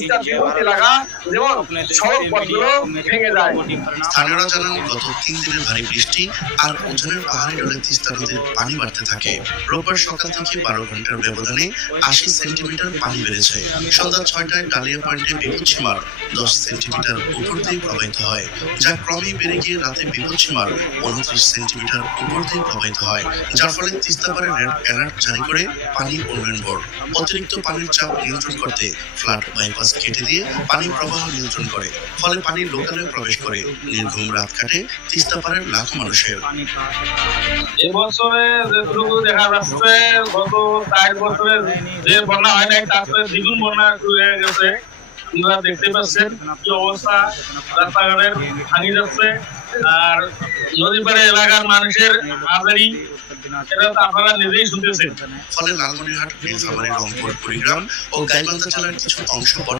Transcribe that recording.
তিস্তার তীরবর্তী এলাকা যেমন সড়ক পথগুলো ভেঙে যায়। স্থানীয়রা জানান গত 3 দিনের ভারী বৃষ্টি আর ওজনের পাহাড়ি ঢলে তিস্তা নদীর পানি বাড়তে থাকে। রোববার সকাল থেকে 12 ঘন্টার ব্যবধানে 80 সেন্টিমিটার পানি বেড়েছে। সন্ধ্যা 6টায় ডালিয়া পয়েন্টে বিপদসীমার 10 সেন্টিমিটার উপর দিয়ে প্রবাহিত হয়, যা ক্রমেই বেড়ে গিয়ে রাতে বিপদসীমার 29 সেন্টিমিটার উপর দিয়ে প্রবাহিত হয়, যার ফলে তিস্তাপাড়ে রেড অ্যালার্ট জারি করে পানি উন্নয়ন বোর্ড। অতিরিক্ত পানির চাপ নিয়ন্ত্রণ করতে ফ্লাড বাইপাস কেটে দিয়ে পানি প্রবাহ নিয়ন্ত্রণ করে, ফলে পানি লোকালয়ে প্রবেশ করে। নির্ঘুম রাত কাটে তিস্তাপাড়ের লাখ মানুষের। এবছরে যেটুকু দেখা যাচ্ছে গত 4 বছরে যে বন্যা হয় নাই তার থেকে দ্বিগুণ বন্যা শুরু হয়ে গেছে। আপনারা দেখতে পাচ্ছেন কি অবস্থা, রাস্তাঘাটের ভাঙি যাচ্ছে। আর নদী পাড়ে এলাকার মানুষের হাজারি সেটা তো আপনারা নিজেই শুনতেছেন। ফলে লালমনিরহাট, নীলফামারী, রংপুর, কুড়িগ্রাম ও গাইবান্ধা জেলার কিছু অংশ